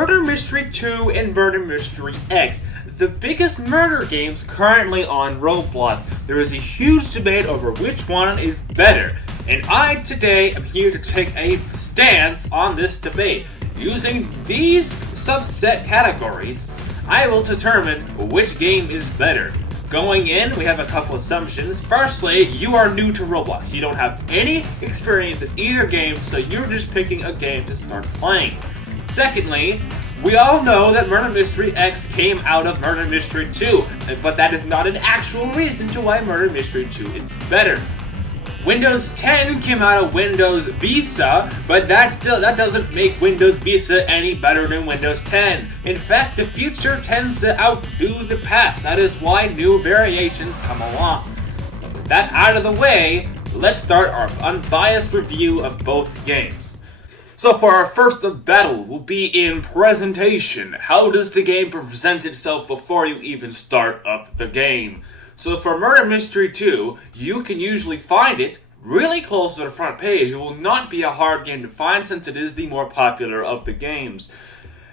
Murder Mystery 2 and Murder Mystery X, the biggest murder games currently on Roblox. There is a huge debate over which one is better, and I today am here to take a stance on this debate. Using these subset categories, I will determine which game is better. Going in, we have a couple assumptions. Firstly, you are new to Roblox. You don't have any experience in either game, so you're just picking a game to start playing. Secondly, we all know that Murder Mystery X came out of Murder Mystery 2, but that is not an actual reason to why Murder Mystery 2 is better. Windows 10 came out of Windows Vista, but that doesn't make Windows Vista any better than Windows 10. In fact, the future tends to outdo the past. That is why new variations come along. But with that out of the way, let's start our unbiased review of both games. So for our first battle will be in presentation. How does the game present itself before you even start up the game? So for Murder Mystery 2, you can usually find it really close to the front page. It will not be a hard game to find since it is the more popular of the games.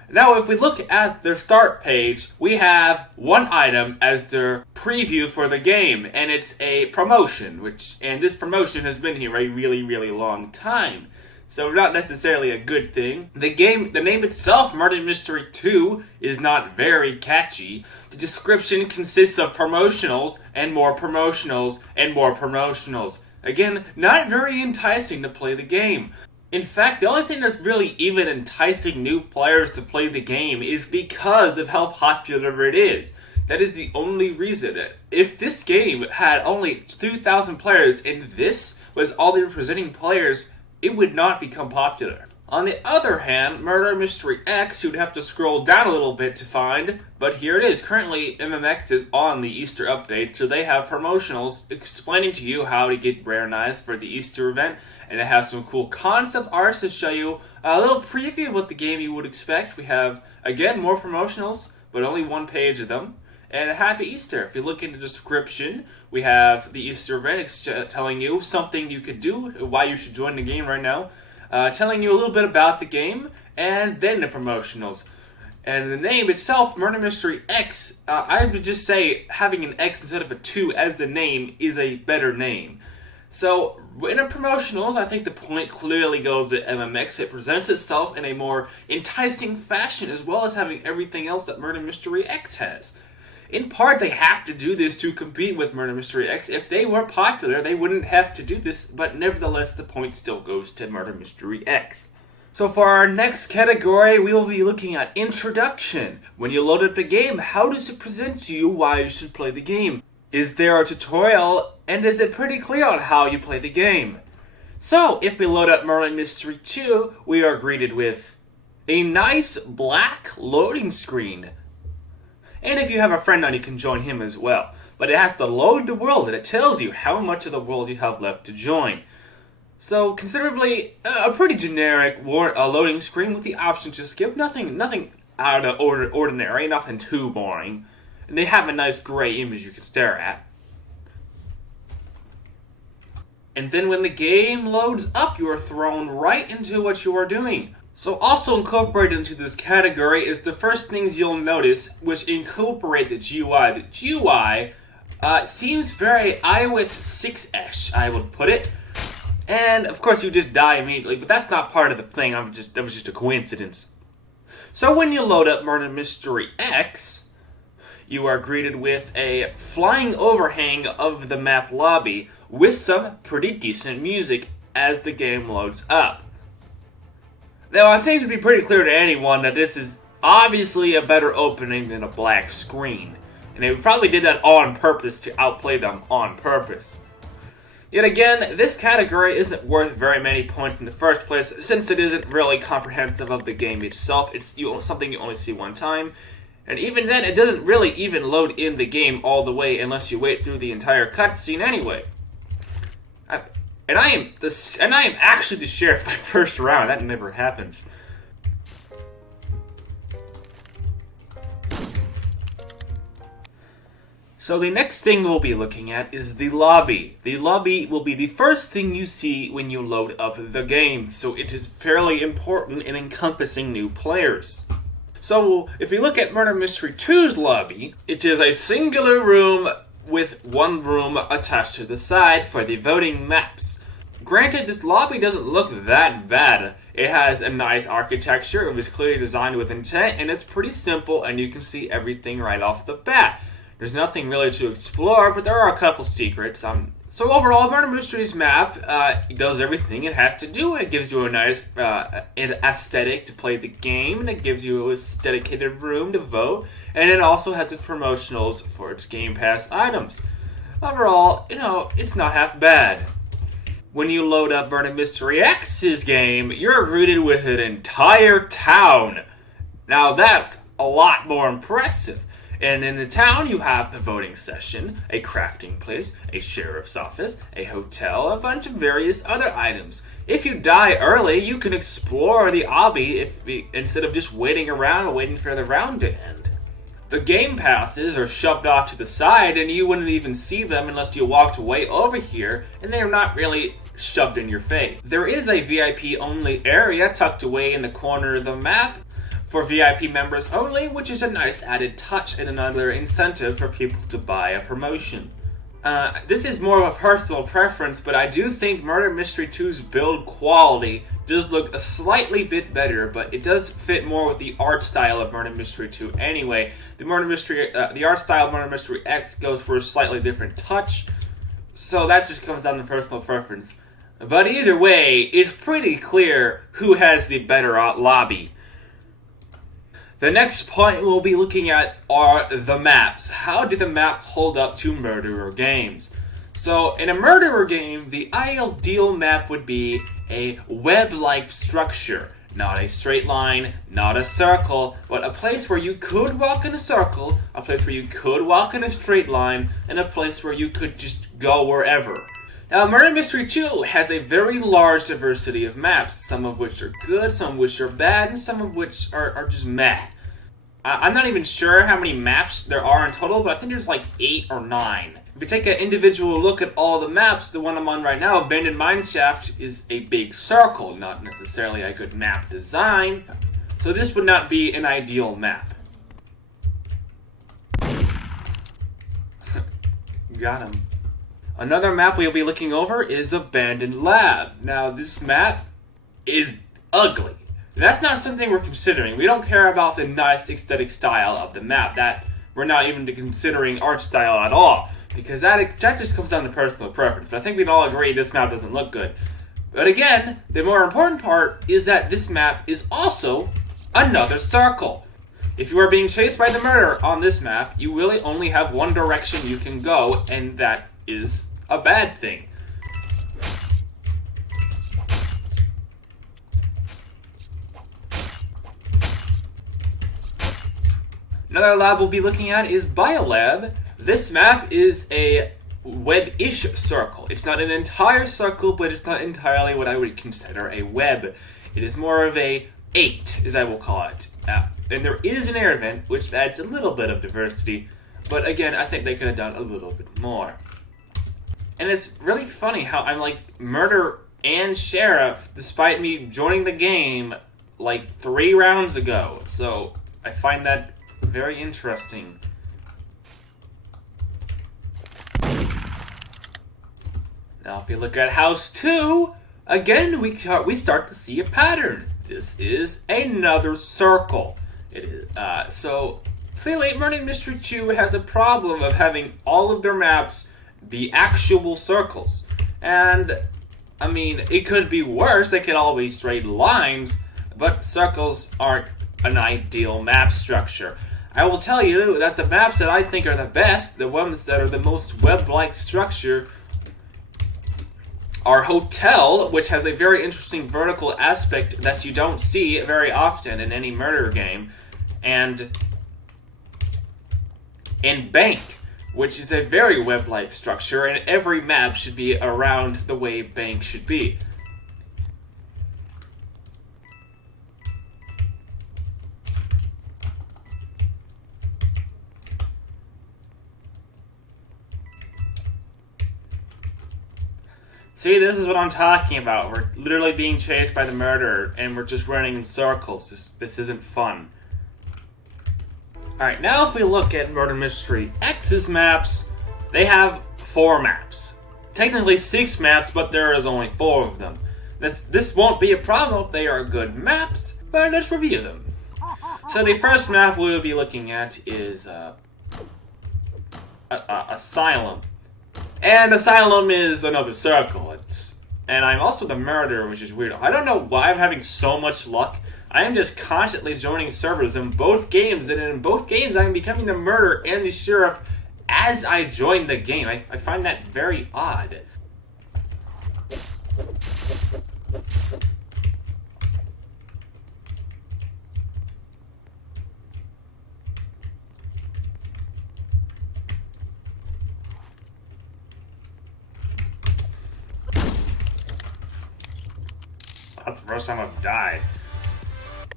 Now if we look at their start page, we have one item as their preview for the game, and it's a promotion, and this promotion has been here a really, really long time. So not necessarily a good thing. The name itself, Murder Mystery 2, is not very catchy. The description consists of promotionals, and more promotionals, and more promotionals. Again, not very enticing to play the game. In fact, the only thing that's really even enticing new players to play the game is because of how popular it is. That is the only reason. If this game had only 2,000 players, and this was all the representing players, it would not become popular. On the other hand, Murder Mystery X, you'd have to scroll down a little bit to find, but here it is. Currently, MMX is on the Easter update, so they have promotionals explaining to you how to get rare knives for the Easter event, and it has some cool concept arts to show you a little preview of what the game you would expect. We have, again, more promotionals, but only one page of them. And a happy Easter. If you look in the description, we have the Easter event telling you something you could do, why you should join the game right now, telling you a little bit about the game, and then the promotionals. And the name itself, Murder Mystery X, I would just say having an X instead of a 2 as the name is a better name. So, in the promotionals, I think the point clearly goes to MMX. It presents itself in a more enticing fashion, as well as having everything else that Murder Mystery X has. In part, they have to do this to compete with Murder Mystery X. If they were popular, they wouldn't have to do this, but nevertheless, the point still goes to Murder Mystery X. So for our next category, we will be looking at Introduction. When you load up the game, how does it present to you why you should play the game? Is there a tutorial, and is it pretty clear on how you play the game? So, if we load up Murder Mystery 2, we are greeted with a nice black loading screen. And if you have a friend on, you can join him as well. But it has to load the world, and it tells you how much of the world you have left to join. So, considerably, a pretty generic loading screen with the option to skip. Nothing out of the ordinary, nothing too boring. And they have a nice gray image you can stare at. And then when the game loads up, you are thrown right into what you are doing. So also incorporated into this category is the first things you'll notice, which incorporate the GUI. The GUI seems very iOS 6-ish, I would put it. And of course you just die immediately, but that's not part of the thing. That was just a coincidence. So when you load up Murder Mystery X, you are greeted with a flying overhang of the map lobby with some pretty decent music as the game loads up. Now, I think it would be pretty clear to anyone that this is obviously a better opening than a black screen. And they probably did that on purpose to outplay them on purpose. Yet again, this category isn't worth very many points in the first place, since it isn't really comprehensive of the game itself. It's something you only see one time. And even then, it doesn't really even load in the game all the way unless you wait through the entire cutscene anyway. And I am actually the sheriff my first round. That never happens. So the next thing we'll be looking at is the lobby. The lobby will be the first thing you see when you load up the game, so it is fairly important in encompassing new players. So, if you look at Murder Mystery 2's lobby, it is a singular room with one room attached to the side for the voting maps. Granted, this lobby doesn't look that bad. It has a nice architecture, it was clearly designed with intent, and it's pretty simple, and you can see everything right off the bat. There's nothing really to explore, but there are a couple secrets. So overall, Murder Mystery's map does everything it has to do. It gives you a nice aesthetic to play the game, and it gives you a dedicated room to vote, and it also has its promotionals for its Game Pass items. Overall, it's not half bad. When you load up Murder Mystery X's game, you're greeted with an entire town. Now that's a lot more impressive. And in the town, you have the voting session, a crafting place, a sheriff's office, a hotel, a bunch of various other items. If you die early, you can explore the obby instead of just waiting around and waiting for the round to end. The game passes are shoved off to the side, and you wouldn't even see them unless you walked way over here, and they're not really shoved in your face. There is a VIP-only area tucked away in the corner of the map, for VIP members only, which is a nice added touch and another incentive for people to buy a promotion. This is more of a personal preference, but I do think Murder Mystery 2's build quality does look a slightly bit better, but it does fit more with the art style of Murder Mystery 2 anyway. The art style of Murder Mystery X goes for a slightly different touch, so that just comes down to personal preference. But either way, it's pretty clear who has the better lobby. The next point we'll be looking at are the maps. How do the maps hold up to murderer games? So, in a murderer game, the ideal map would be a web-like structure. Not a straight line, not a circle, but a place where you could walk in a circle, a place where you could walk in a straight line, and a place where you could just go wherever. Now, Murder Mystery 2 has a very large diversity of maps, some of which are good, some of which are bad, and some of which are just meh. I'm not even sure how many maps there are in total, but I think there's like 8 or 9. If you take an individual look at all the maps, the one I'm on right now, Abandoned Mineshaft, is a big circle, not necessarily a good map design. So this would not be an ideal map. Got him. Another map we'll be looking over is Abandoned Lab. Now, this map is ugly. That's not something we're considering. We don't care about the nice aesthetic style of the map. That we're not even considering art style at all, because that just comes down to personal preference. But I think we'd all agree this map doesn't look good. But again, the more important part is that this map is also another circle. If you are being chased by the murderer on this map, you really only have one direction you can go, and that is a bad thing. Another lab we'll be looking at is Biolab. This map is a web-ish circle. It's not an entire circle, but it's not entirely what I would consider a web. It is more of a 8, as I will call it. And there is an air vent, which adds a little bit of diversity, but again, I think they could have done a little bit more. And it's really funny how I'm like murder and sheriff, despite me joining the game like 3 rounds ago. So I find that very interesting. Now, if you look at House 2, again, we start to see a pattern. This is another circle. It is, so, clearly, Murder Mystery 2 has a problem of having all of their maps be actual circles. And, I mean, it could be worse. They could all be straight lines, but circles aren't an ideal map structure. I will tell you that the maps that I think are the best, the ones that are the most web-like structure, are Hotel, which has a very interesting vertical aspect that you don't see very often in any murder game, and Bank, which is a very web-like structure, and every map should be around the way Bank should be. See, this is what I'm talking about. We're literally being chased by the murderer, and we're just running in circles. This isn't fun. Alright, now if we look at Murder Mystery X's maps, they have 4 maps. Technically 6 maps, but there is only 4 of them. This won't be a problem if they are good maps, but let's review them. So the first map we'll be looking at is Asylum. And Asylum is another circle. And I'm also the murderer, which is weird. I don't know why I'm having so much luck. I am just constantly joining servers in both games, and in both games I am becoming the murderer and the sheriff as I join the game. I find that very odd. That's the first time I've died.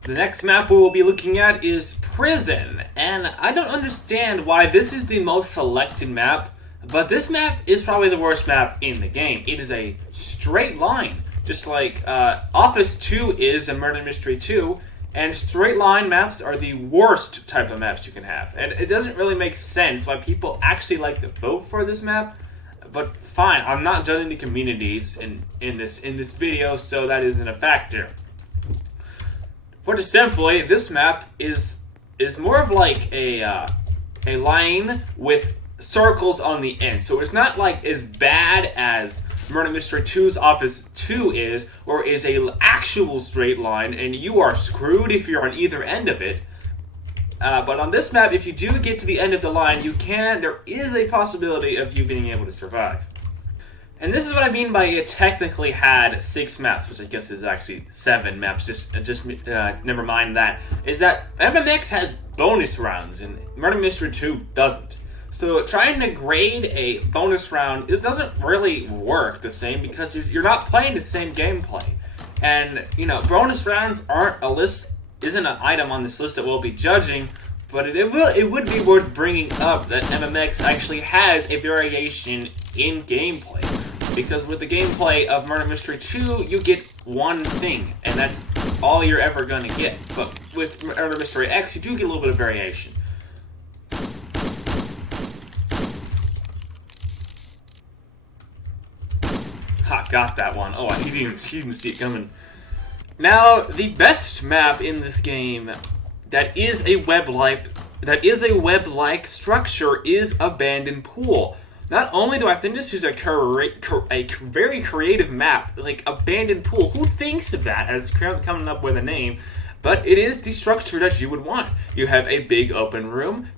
The next map we will be looking at is Prison, and I don't understand why this is the most selected map, but this map is probably the worst map in the game. It is a straight line, just like Office 2 is in Murder Mystery 2, and straight line maps are the worst type of maps you can have. And it doesn't really make sense why people actually like to vote for this map, but fine, I'm not judging the communities in this video, so that isn't a factor. Put simply, this map is more of like a line with circles on the end. So it's not like as bad as Murder Mystery 2's Office 2 is, or is a actual straight line, and you are screwed if you're on either end of it. But on this map, if you do get to the end of the line, there is a possibility of you being able to survive. And this is what I mean by it technically had 6 maps, which I guess is actually 7 maps, just never mind that, is that MMX has bonus rounds, and Murder Mystery 2 doesn't. So trying to grade a bonus round, it doesn't really work the same, because you're not playing the same gameplay. And, bonus rounds isn't an item on this list that we'll be judging, but it would be worth bringing up that MMX actually has a variation in gameplay. Because with the gameplay of Murder Mystery 2, you get one thing, and that's all you're ever going to get. But with Murder Mystery X, you do get a little bit of variation. Ha, got that one. Oh, I didn't even see it coming. Now, the best map in this game that is a web-like structure is Abandoned Pool. Not only do I think this is a very creative map, like Abandoned Pool. Who thinks of that as coming up with a name? But it is the structure that you would want. You have a big open room,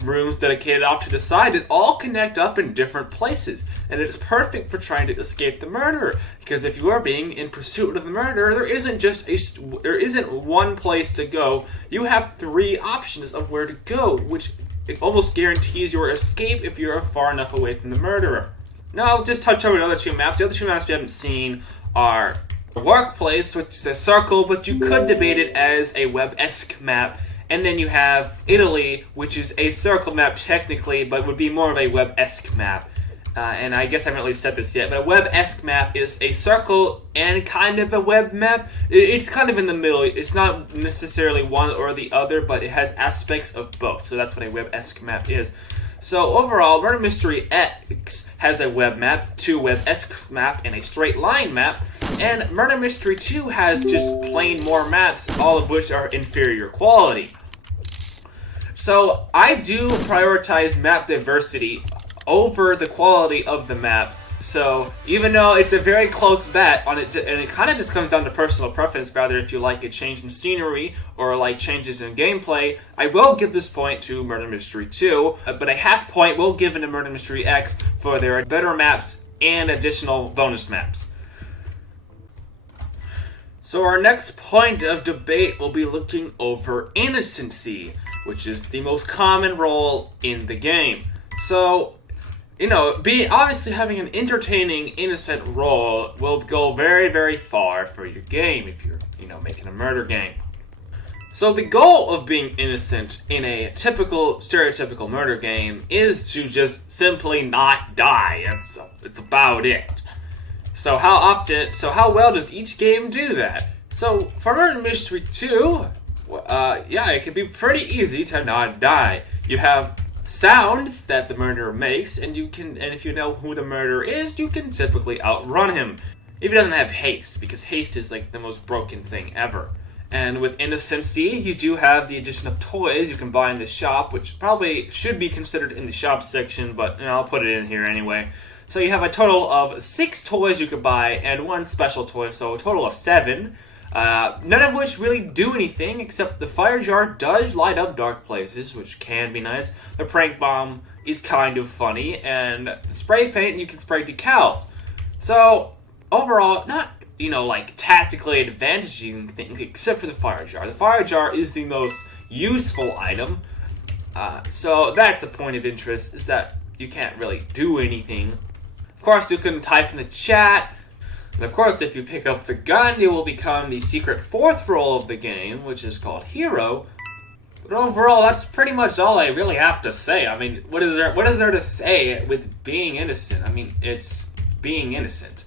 rooms dedicated off to the side that all connect up in different places. And it is perfect for trying to escape the murderer. Because if you are being in pursuit of the murderer, there isn't one place to go. You have 3 options of where to go, which it almost guarantees your escape if you're far enough away from the murderer. Now I'll just touch over the other 2 maps. The other 2 maps we haven't seen are Workplace, which is a circle, but you could debate it as a web-esque map. And then you have Italy, which is a circle map technically, but would be more of a web-esque map. And I guess I haven't really said this yet, but a web-esque map is a circle and kind of a web map. It's kind of in the middle. It's not necessarily one or the other, but it has aspects of both. So that's what a web-esque map is. So overall, Murder Mystery X has a web map, 2 web-esque map, and a straight line map. And Murder Mystery 2 has just plain more maps, all of which are inferior quality. So I do prioritize map diversity over the quality of the map. So even though it's a very close bet on it, and it kind of just comes down to personal preference, rather if you like a change in scenery or like changes in gameplay, I will give this point to Murder Mystery 2, but a half point will give it to Murder Mystery X for their better maps and additional bonus maps. So our next point of debate will be looking over innocency, which is the most common role in the game. So obviously having an entertaining, innocent role will go very, very far for your game if you're, making a murder game. So the goal of being innocent in a typical, stereotypical murder game is to just simply not die. It's about it. So how well does each game do that? So for Murder Mystery 2, yeah, it can be pretty easy to not die. You have sounds that the murderer makes, and if you know who the murderer is, you can typically outrun him. If he doesn't have haste, because haste is like the most broken thing ever. And with innocency, you do have the addition of toys you can buy in the shop, which probably should be considered in the shop section, but I'll put it in here anyway. So you have a total of 6 toys you can buy, and 1 special toy, so a total of 7. None of which really do anything, except the fire jar does light up dark places, which can be nice. The prank bomb is kind of funny, and the spray paint, you can spray decals. So, overall, not, like, tactically advantaging things, except for the fire jar. The fire jar is the most useful item, so that's a point of interest, is that you can't really do anything. Of course, you can type in the chat. And of course, if you pick up the gun, you will become the secret 4th role of the game, which is called Hero. But overall, that's pretty much all I really have to say. I mean, what is there to say with being innocent? I mean, it's being innocent.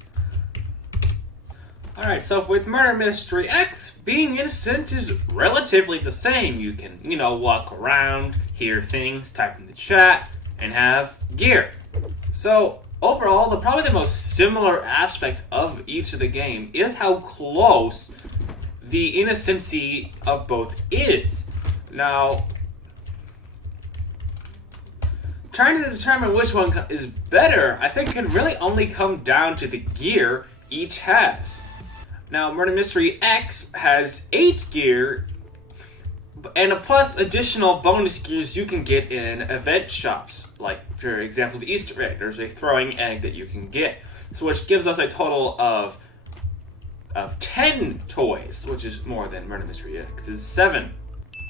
Alright, so with Murder Mystery X, being innocent is relatively the same. You can, walk around, hear things, type in the chat, and have gear. So, overall, probably the most similar aspect of each of the game is how close the innocency of both is. Now, trying to determine which one is better, I think can really only come down to the gear each has. Now, Murder Mystery X has 8 gear, and plus additional bonus gears you can get in event shops. Like, for example, the Easter egg. There's a throwing egg that you can get. So which gives us a total of 10 toys, which is more than Murder Mystery X's 7.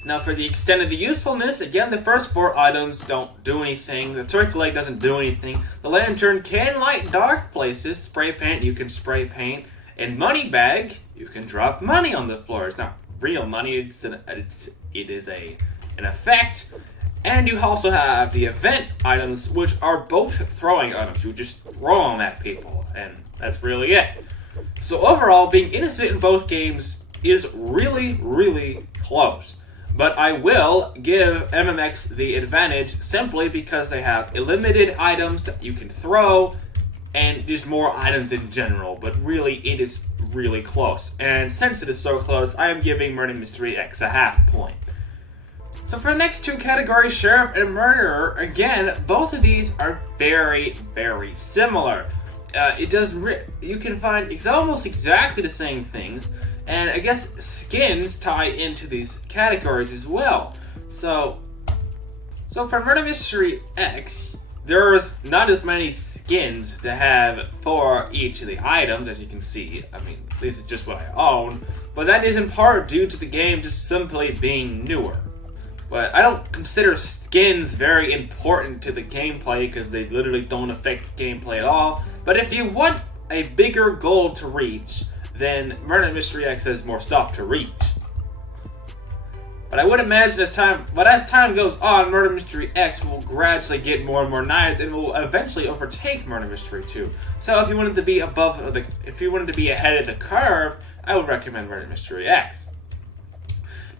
Now, for the extent of the usefulness, again, the first 4 items don't do anything. The turkey leg doesn't do anything. The lantern can light dark places. Spray paint, you can spray paint. And money bag, you can drop money on the floor. It's not real money, it is an effect. And you also have the event items, which are both throwing items. You just throw them at people, and that's really it. So overall, being innocent in both games is really, really close. But I will give MMX the advantage simply because they have limited items that you can throw, and there's more items in general, but really, it is really close. And since it is so close, I am giving Murder Mystery X a half point. So for the next 2 categories, Sheriff and Murderer, again, both of these are very, very similar. You can find almost exactly the same things, and I guess skins tie into these categories as well. So for Murder Mystery X, there's not as many skins to have for each of the items, as you can see. I mean, this is just what I own, but that is in part due to the game just simply being newer. But I don't consider skins very important to the gameplay because they literally don't affect gameplay at all. But if you want a bigger goal to reach, then Murder Mystery X has more stuff to reach. But I would imagine as time goes on, Murder Mystery X will gradually get more and more knives and will eventually overtake Murder Mystery 2. So if you wanted to be ahead of the curve, I would recommend Murder Mystery X.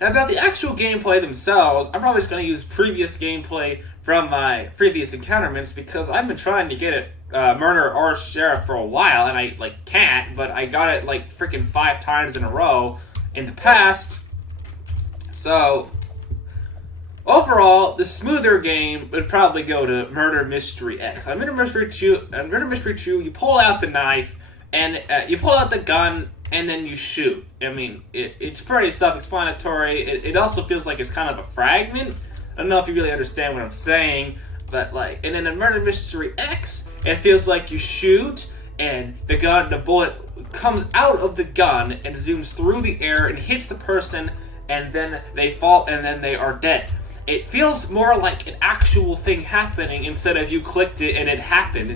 Now about the actual gameplay themselves, I'm probably just going to use previous gameplay from my previous encounterments because I've been trying to get it Murder or Sheriff for a while and I can't, but I got it freaking 5 times in a row in the past. So, overall, the smoother game would probably go to Murder Mystery X. On Murder Mystery 2, you pull out the knife, and you pull out the gun, and then you shoot. I mean, it's pretty self-explanatory. It also feels like it's kind of a fragment. I don't know if you really understand what I'm saying, but and then in Murder Mystery X, it feels like you shoot, and the bullet comes out of the gun and zooms through the air and hits the person, and then they fall, and then they are dead. It feels more like an actual thing happening instead of you clicked it and it happened.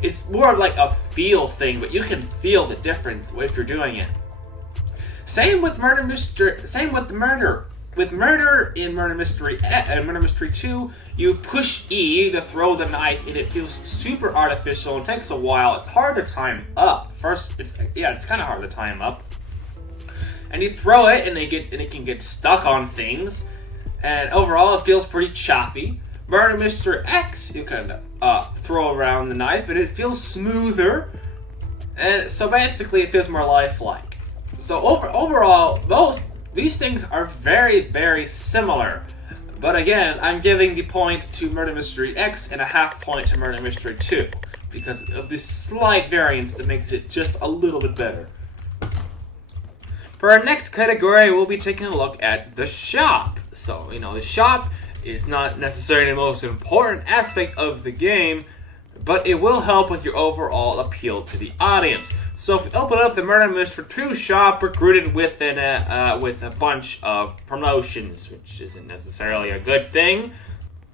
It's more like a feel thing, but you can feel the difference if you're doing it. Same with Murder. With Murder in Murder Mystery and Murder Mystery 2, you push E to throw the knife, and it feels super artificial. It takes a while. It's hard to time up. It's kind of hard to time up. and you throw it, and it can get stuck on things, and overall it feels pretty choppy. Murder Mystery X, you can throw around the knife, and it feels smoother, and so basically it feels more lifelike. So overall, these things are very, very similar. But again, I'm giving the point to Murder Mystery X and a half point to Murder Mystery 2 because of this slight variance that makes it just a little bit better. For our next category, we'll be taking a look at the shop. So, the shop is not necessarily the most important aspect of the game, but it will help with your overall appeal to the audience. So if we open up the Murder Mystery 2 shop, we're greeted with a bunch of promotions, which isn't necessarily a good thing.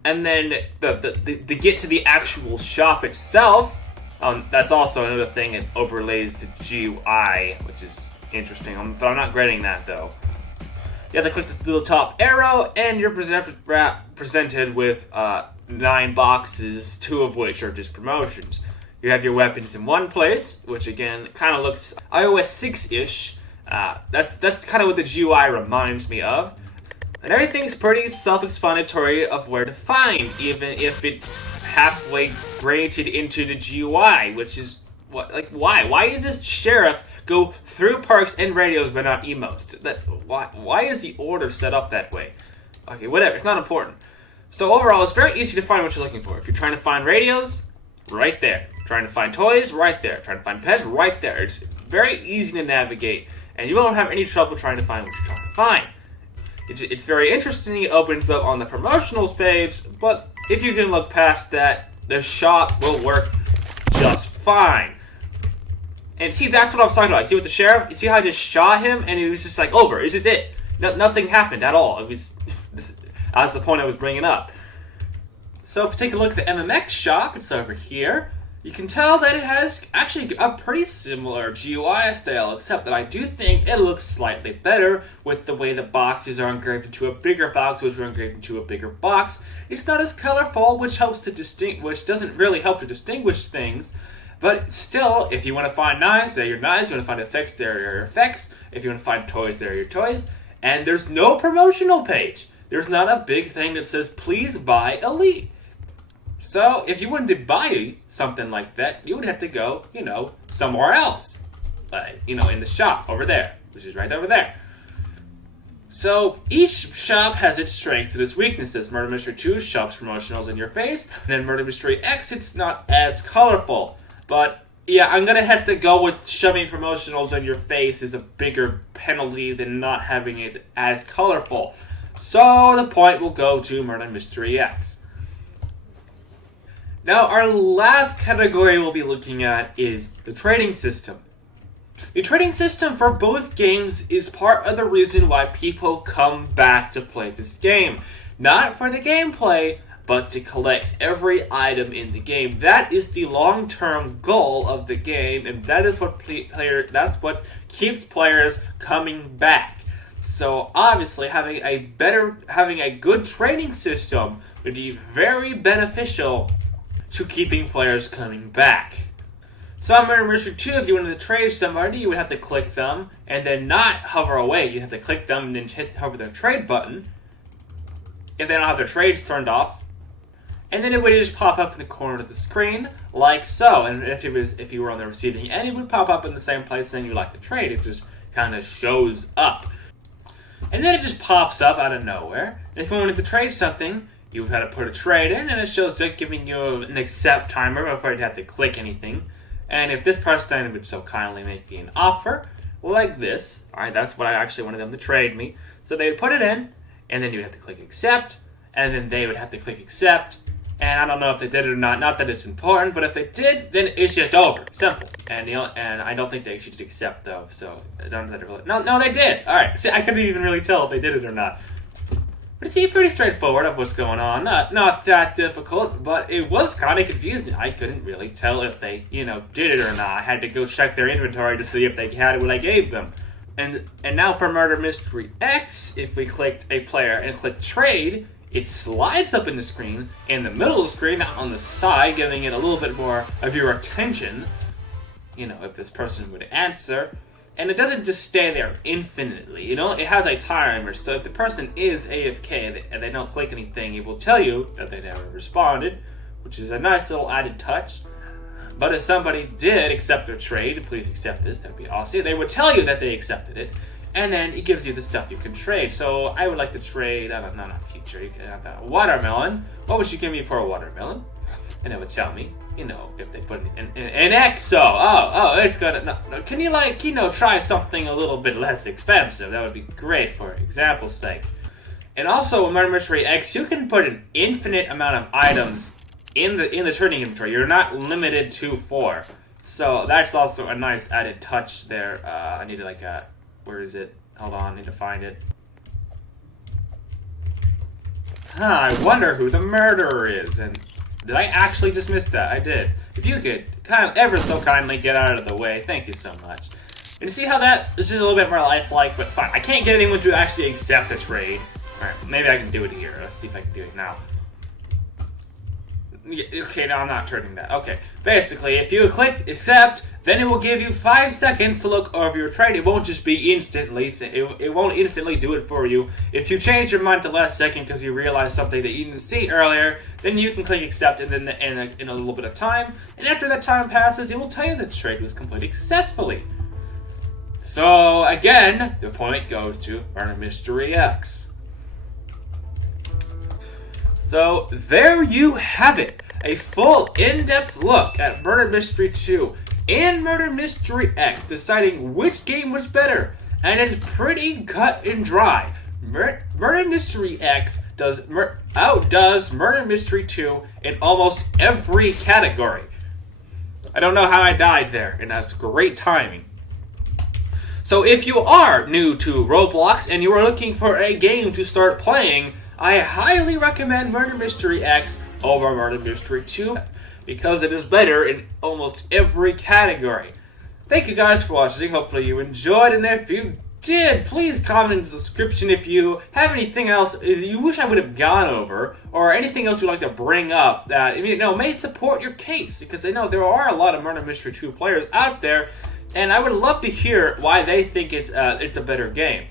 And then to get to the actual shop itself, that's also another thing. It overlays the GUI, which is interesting, but I'm not grading that though. You have to click the little top arrow, and you're presented with 9 boxes, 2 of which are just promotions. You have your weapons in one place, which again kind of looks iOS 6-ish. That's kind of what the GUI reminds me of. And everything's pretty self-explanatory of where to find, even if it's halfway graded into the GUI, which is why? Why does this sheriff go through perks and radios but not emotes? Why is the order set up that way? Okay, whatever. It's not important. So overall, it's very easy to find what you're looking for. If you're trying to find radios, right there. Trying to find toys, right there. Trying to find pets, right there. It's very easy to navigate, and you won't have any trouble trying to find what you're trying to find. It's very interesting. It opens up on the promotionals page, but if you can look past that, the shop will work just fine. And see, that's what I was talking about. See with the sheriff, you see how I just shot him, and it was just like over. It's just it. Nothing happened at all. It was that's the point I was bringing up. So if you take a look at the MMX shop, it's over here. You can tell that it has actually a pretty similar GUI style, except that I do think it looks slightly better with the way the boxes are engraved into a bigger box, which are engraved into a bigger box. It's not as colorful, which doesn't really help to distinguish things. But still, if you want to find knives, there are your knives. You want to find effects, there are your effects. If you want to find toys, there are your toys. And there's no promotional page. There's not a big thing that says, please buy Elite. So, if you wanted to buy something like that, you would have to go, somewhere else. In the shop over there, which is right over there. So, each shop has its strengths and its weaknesses. Murder Mystery 2 shops promotionals in your face, and then Murder Mystery X, it's not as colorful. But, yeah, I'm going to have to go with shoving promotionals in your face is a bigger penalty than not having it as colorful. So, the point will go to Murder Mystery X. Now, our last category we'll be looking at is the trading system. The trading system for both games is part of the reason why people come back to play this game. Not for the gameplay, but to collect every item in the game. That is the long-term goal of the game, and that is what keeps players coming back. So obviously, having a good trading system would be very beneficial to keeping players coming back. So in Murder Mystery 2, if you wanted to trade somebody, you would have to click them, and then not hover away. You have to click them and then hover the trade button. If they don't have their trades turned off, and then it would just pop up in the corner of the screen, like so. And if you were on the receiving end, it would pop up in the same place saying you like to trade. It just kind of shows up. And then it just pops up out of nowhere. And if you wanted to trade something, you would have to put a trade in, and it shows up giving you an accept timer before you'd have to click anything. And if this person would so kindly make me an offer, like this, alright, that's what I actually wanted them to trade me. So they would put it in, and then you would have to click accept, and then they would have to click accept, and I don't know if they did it or not that it's important, but if they did, then it's just over. Simple. And I don't think they should accept though, so I don't know that really. No, they did! Alright, see, I couldn't even really tell if they did it or not. But it's pretty straightforward of what's going on. Not that difficult, but it was kind of confusing. I couldn't really tell if they, did it or not. I had to go check their inventory to see if they had what I gave them. And now for Murder Mystery X, if we clicked a player and clicked trade, it slides up in the screen, in the middle of the screen, not on the side, giving it a little bit more of your attention. If this person would answer. And it doesn't just stay there infinitely, you know? It has a timer, so if the person is AFK and they don't click anything, it will tell you that they never responded, which is a nice little added touch. But if somebody did accept their trade, please accept this, that would be awesome. They would tell you that they accepted it, and then it gives you the stuff you can trade. So I would like to trade, I don't know, not future, you can have a watermelon. What would you give me for a watermelon? And it would tell me, you know, if they put an EXO. Oh, it's gonna, no, can you, like, you know, try something a little bit less expensive? That would be great for example's sake. And also, with Murder Mystery X, you can put an infinite amount of items in the trading inventory. You're not limited to 4. So that's also a nice added touch there. I need to, like, where is it? Hold on, I need to find it. I wonder who the murderer is, and did I actually just miss that? I did. If you could ever so kindly get out of the way, thank you so much. And you see how that is just a little bit more lifelike, but fine. I can't get anyone to actually accept a trade. Alright, maybe I can do it here. Let's see if I can do it now. Okay, no, I'm not turning that. Okay, basically, if you click accept, then it will give you 5 seconds to look over your trade. It won't just be instantly. It won't instantly do it for you. If you change your mind to last second because you realize something that you didn't see earlier, then you can click accept and then in a little bit of time. And after that time passes, it will tell you that the trade was completed successfully. So again, the point goes to Murder Mystery X. So there you have it, a full in-depth look at Murder Mystery 2 and Murder Mystery X, deciding which game was better, and it's pretty cut and dry. Murder Mystery X outdoes Murder Mystery 2 in almost every category. I don't know how I died there, and that's great timing. So if you are new to Roblox and you are looking for a game to start playing, I highly recommend Murder Mystery X over Murder Mystery 2 because it is better in almost every category. Thank you guys for watching. Hopefully you enjoyed, and if you did, please comment in the description if you have anything else you wish I would have gone over, or anything else you'd like to bring up that may support your case, because I know there are a lot of Murder Mystery 2 players out there, and I would love to hear why they think it's a better game.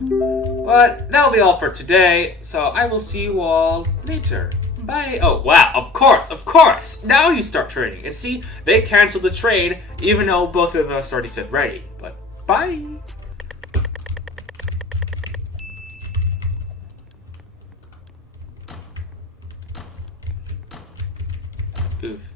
But that'll be all for today, so I will see you all later. Bye. Oh, wow, of course. Now you start trading. And see, they canceled the trade, even though both of us already said ready. But bye. Oof.